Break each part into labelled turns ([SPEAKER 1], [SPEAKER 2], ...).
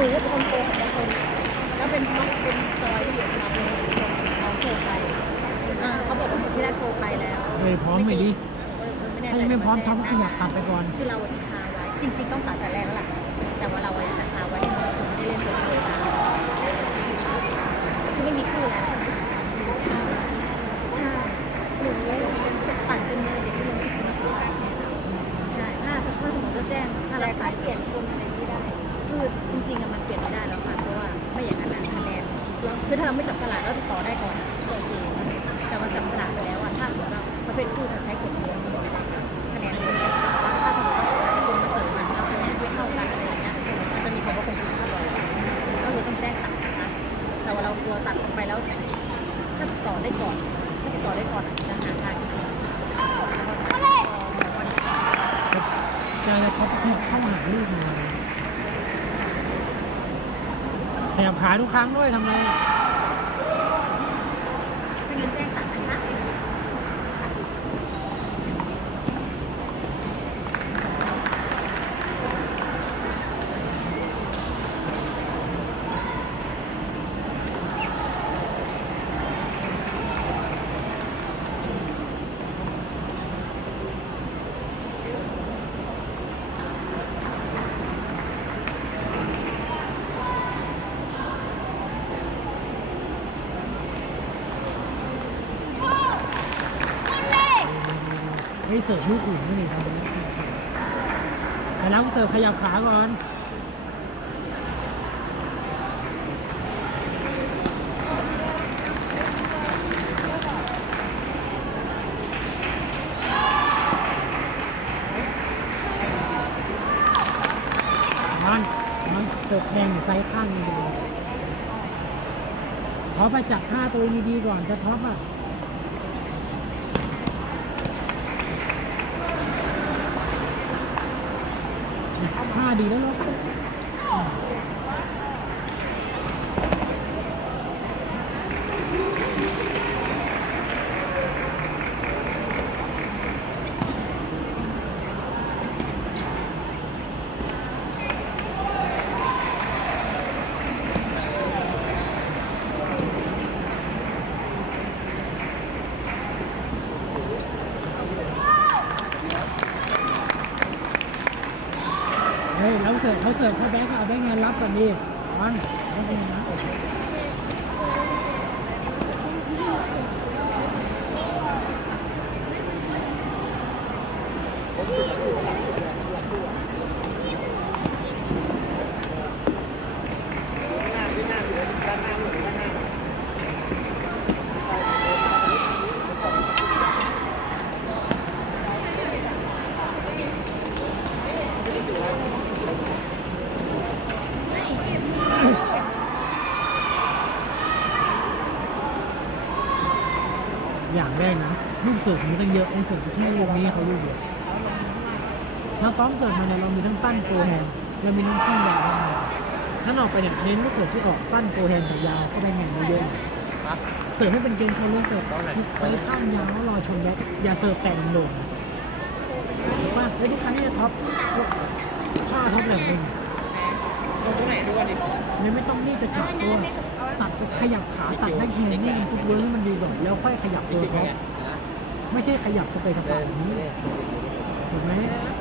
[SPEAKER 1] นูเป็นคนโกหกบางคนแล้วเป็นน้องเป็นจอยที่อยู่กับเราเป็นน้องโทรไปอ่าเขาบอกว่าคนที่ได้โทรไปแล้ว
[SPEAKER 2] เฮ้ยพร้อมไหมดิ
[SPEAKER 1] เออเออแน่ใจ
[SPEAKER 2] ถ้ายังไม่พร้อมท็อปก็ขยับตัดไปก่อน
[SPEAKER 1] คือเราอะคาไว้จริงๆต้องตัดแต่แรกแล้วล่ะแต่ว่าเราอะอยากจะคาไว้ให้น้องไม่ได้เล่นตัวเลยตามคือไม่มีคู่แล้วใช่ไหมใช่หนู ถ้าเราไม่จับสลากแล้วติดต่อได้ก่อนโอเคแต่ว่าจับสลากไปแล้วอะถ้าสมมติว่าประเภทคู่จะใช้กฎเกณฑ์คะแนนคนกันแต่ว่าถ้าสมมติว่าคนมาเสริมมันแล้วคะแนนไม่เท่ากันอะไรอย่างเงี้ยมันจะมีผลกับคนอื่นด้วยก็คือต้องแจ้งตัดนะคะแต่ว่าเรากลัวตัดออกไปแล้วถ้าติดต่อได้ก่อนถ้าติดต่อได้ก่อนจะหาทาง
[SPEAKER 2] ใจเลยท็อปขยับเข้าหาลูกมาขยับขายทุกครั้งด้วยทำไม
[SPEAKER 1] งั้นแจ้งตัดนะคะ
[SPEAKER 2] เฮ้ยเสิร์ฟลูกอื่นไม่มีทำเลยแต่แล้วเสิร์ฟขยับขาก่อนมันมันเกิดแทงไซส์ข้างนี่เลยท็อปไปจับท่าตัวเองดีๆก่อนจะท็อปอะท่า ดีแล้วเนาะเฮ้ยแล้ว เขาเสิร์ฟเขาแบงค์เอาแบงค์งานรับก่อนดิมันเอาแบงค์งานรับ อย่างแรกนะลูกเสิร์ฟมีตั้งเยอะไอ้เสิร์ฟแค่ลูกนี้เขาลูกเดียวถ้าซ้อมเสิร์ฟมาเนี่ยเรามีทั้งสั้นโฟร์แฮนด์เรามีทั้งข้างยาวถ้าออกไปเนี่ยเน้นลูกเสิร์ฟที่ออกสั้นโฟร์แฮนด์กับยาวเข้าไปแข่งเยอะเสิร์ฟให้เป็นเกมโชว์ลูกเสิร์ฟใช้ข้างยาวรอชนแบ็คอย่าเสิร์ฟแต่โด่งๆถูกป่ะแล้วทุกครั้งที่จะท็อปท่าท็อปแบบนึง
[SPEAKER 3] เอาตัวไหนดูก่อนดิ
[SPEAKER 2] เนี่ยไม่ต้องรีบจะฉาบตัวตัดขยับขาตัดแบ็คแฮนด์นี่มันฟุตเวิร์กให้มันดีก่อนแล้วค่อยขยับตัวท็อปไม่ใช่ขยับสเปรย์สปาอย่างนี้ถูกไหม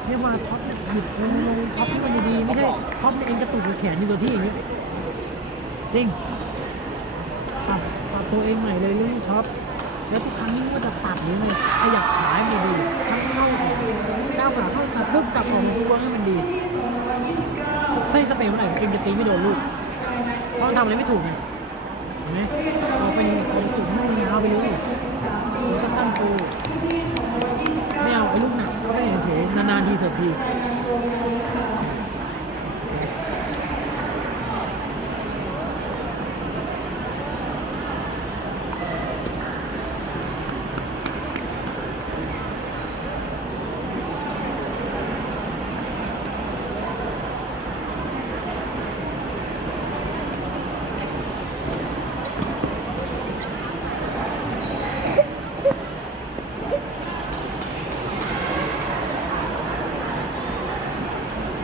[SPEAKER 2] เรียกว่าท็อปเนี่ยหยุดลงลงท็อปที่มันดีๆไม่ใช่ท็อปเนี่ยเองกระตุกแขนอยู่ตัวที่อย่างนี้จริงปรับปรับตัวเองใหม่เลยเรื่องท็อปแล้วทุกครั้งที่ว่าจะตัดหรือไงขยับขาให้มันดีทั้งเข้าออกก้าวขาเข้าตัดปุ๊บกลับออกมาฟุตเวิร์กให้มันดี ถ้าสเปรย์เมื่อไหร่เองจะตีไม่โดนลูกเพราะทำอะไรไม่ถูกไงเห็นไหมเราไปเอาสูงไม่ยาวไปเลยมันก็สั้นฟูไม่เอาไปลูกหนักก็ไม่เฉยๆนานๆทีเสร็จที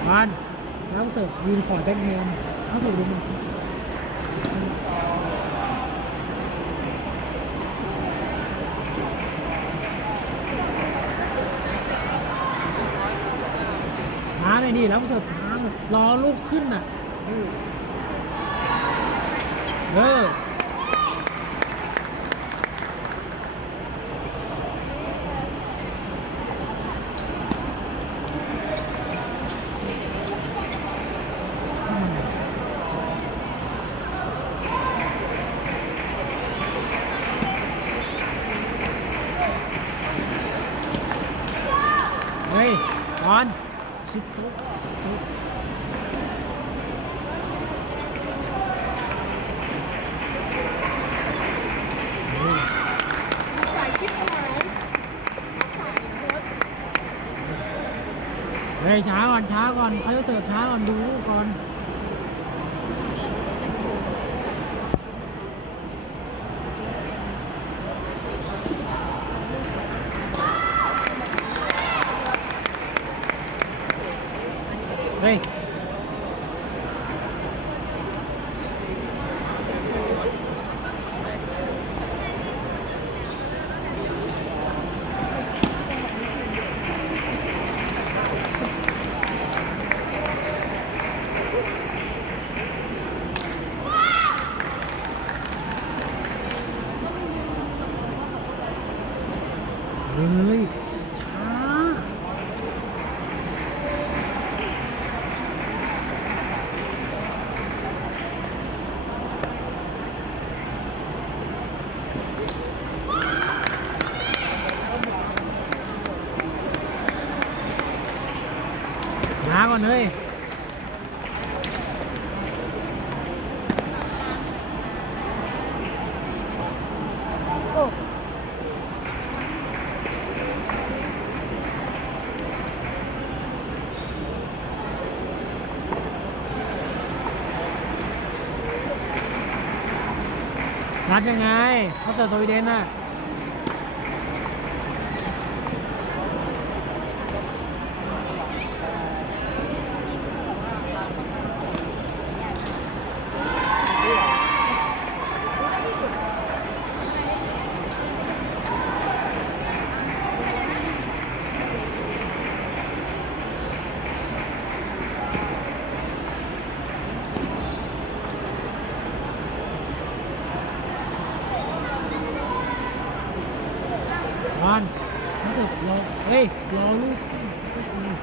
[SPEAKER 2] มันแล้ว เสิร์ฟยืนขอแบ็คแฮมเข้าสู่ดูมันช้าเลยดิแล้วเสิร์ฟช้ารอลูกขึ้นน่ะ เออ เฮ้ย บอนช้าก่อนเขาจะเฮ้ย
[SPEAKER 1] สายคิดอะไร
[SPEAKER 2] เฮ้ยช้าก่อนช้าก่อนเขาจะเสิร์ฟช้าก่อนดูก่อน เฮ้ย เฮ้ยช้าช้าก่อนเลย นัดยังไงเขาเจอสวีเดนน่ะ บอลเขาเจอรอเฮ้ย รอลูกอืม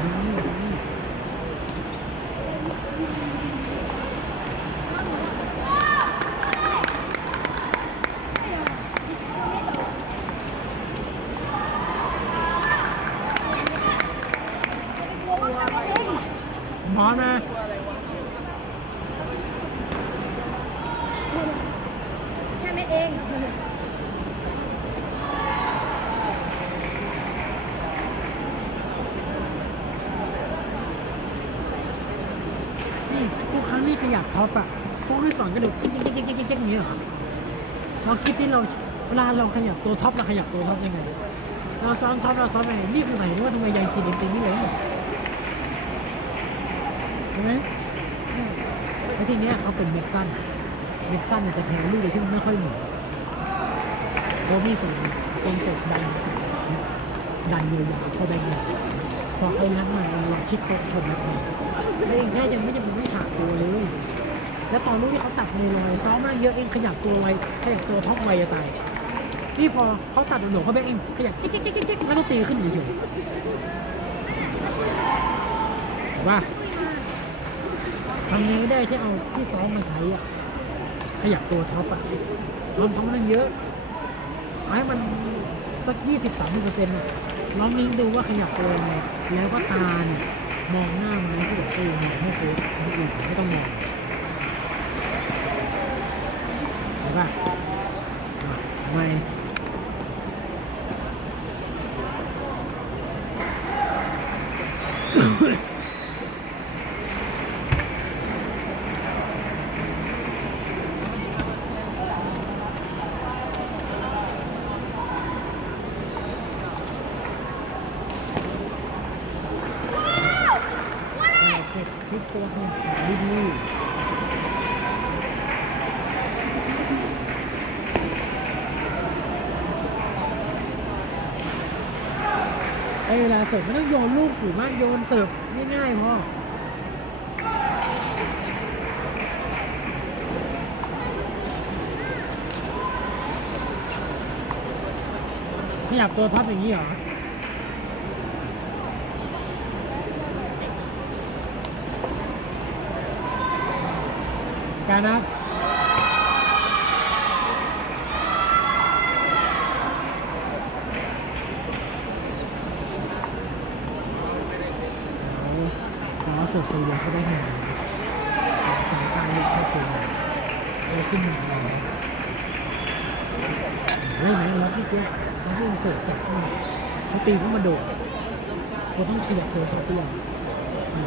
[SPEAKER 2] อืม พร้อมนะ
[SPEAKER 1] แค่ เอง
[SPEAKER 2] นี่ทุกครั้งที่ขยับท็อปอะพวกที่สอนกระดูกจิ๊กจิ๊กจิ๊กจิ๊กจิ๊กอย่างนี้เหรอเราคิดที่เราเวลาเราขยับตัวท็อปเราขยับตัวท็อปยังไง เราซ้อมท็อปเราซ้อมยังไงนี่คือสาเหตุว่าทำไมยายกินเป็นนี่เลยเห็นไหมแล้วทีเนี้ยเขาเป็นเม็ดสั้น เม็ดสั้นเนี่ยจะแทงลูกโดยที่มันไม่ค่อยหมุนเขามีส่วนเป็นส่วนดันดันยาวๆเข้าไปเลยพอเขานัดมาเราคิดตัวชนนัดมาแล้วเองแค่ยังไม่จำเป็นต้องฉากตัวเลย แล้วตอนรู้ที่เขาตัดในรอยซ้อมมาเยอะเองขยับตัวไวขยับตัวท็อปไวจะตายนี่พอเขาตัดหนูเขาแบกเองขยับจิ๊กจิ๊กจิ๊กจิ๊กแล้วก็ตีขึ้นเฉยๆเห็นป่ะทำไงก็ได้ที่เอาที่ซ้อมมาใช้อะ ขยับตัวท็อปอะทำทำมันเยอะเอาให้มันสักยี่สิบสามสิบเปอร์เซ็นต์อะลองนิ้งดูว่าขยับตัวยังไงแล้วก็ตาเนี่ยมองหน้ามันที่แบบตู้มองให้โค้ชคนอื่นไม่ต้องมองเห็นปะทำไม อ้ยเวลาเสิร์ฟไม่ต้องโยนลูกสูงมากโยนเสิร์ฟง่ายๆพอขยับตัวท็อปอย่างนี้เหรอการนะขอ เสิร์ฟตัวเดียวก็ได้หนึ่งสายการลูกเข้าสู่ใช้ขึ้นหนึ่งเลยเฮ้ยไหมแล้วพี่เจ๊เขาที่เสิร์ฟจากข้างนอกเขาตีเข้ามาโดดเขาต้องขยับตัวท็อปเพียง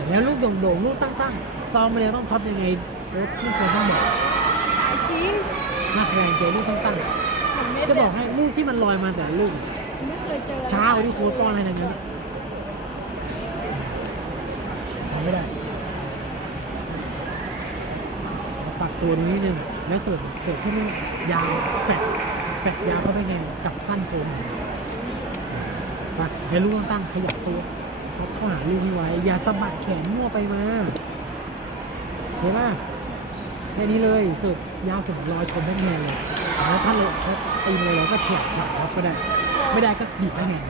[SPEAKER 2] แล้วลูกโด่งๆลูกตั้งๆซ้องมาแล้วต้องท็อปยังไงโค้ชที่ควรต้องบอก
[SPEAKER 1] จริง
[SPEAKER 2] นักแรงเจอลูกตั้ง
[SPEAKER 1] ผมไม่
[SPEAKER 2] ๆจะบอกให้ลูกที่มันลอยมาแต่ลูก
[SPEAKER 1] เช้า
[SPEAKER 2] กว่าที่โค้ชป้อนอะไรนั้นนะทำ ไม่ได้ปรับตัวนี้นิดนึงแล้วส่วนส่วนที่มันยาวแฟดแฟดยาวเข้าไปไงกับสั้นโฟมไปเดี๋ยวลูกตั้งขยับตัวเขาเข้าหาลูกนี้ไว้ อย่าสะบัดแขนมั่วไปมาเห็นป่ะแค่นี้เลยสุดยาวสุดรอยชนแม่แมนเลยแล้วถ้าเราถ้าตีเลยเราก็เฉียบหลังเขาก็ได้ ไม่ได้ก็ดีดแม่แมน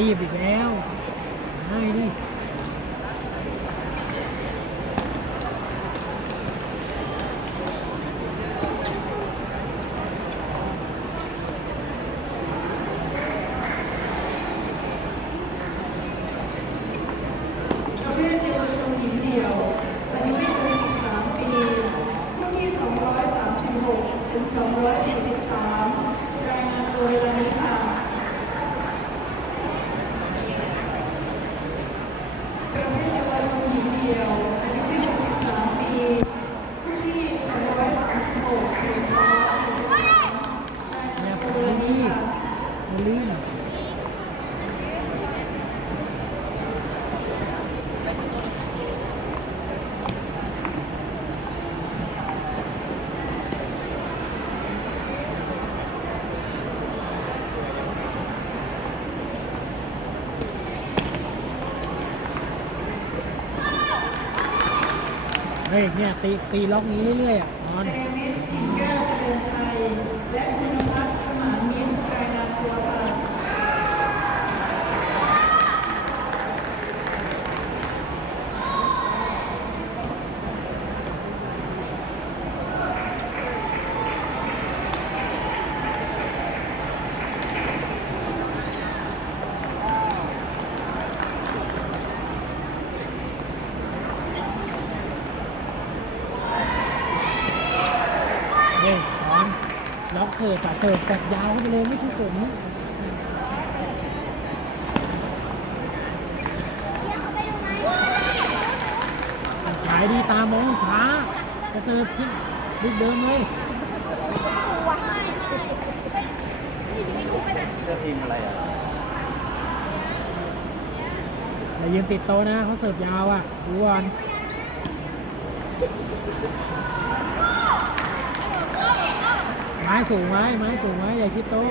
[SPEAKER 2] เลย แม่รีบอีกแล้วไม่ดิอย่าไปดิอย่าลืม เฮ้ยเนี่ยตีตีล็อกนี้เรื่อยๆอะนอน เนี่ยนอนล็อก เสิร์ฟตัดเสิร์ฟตัดยาวเข้าไปเลยไม่ใช่เสิร์ฟนี้ขายดีตามองช้าจะเจอที่ลูกเดิมเลย
[SPEAKER 3] เชื่อทีมอะไรอะ
[SPEAKER 2] อย่ายืนติดโตะนะเขาเสิร์ฟยาวอะดูก่อนไไม้สูงไม้ไม้สูงไม้อย่าชิดโต๊ะ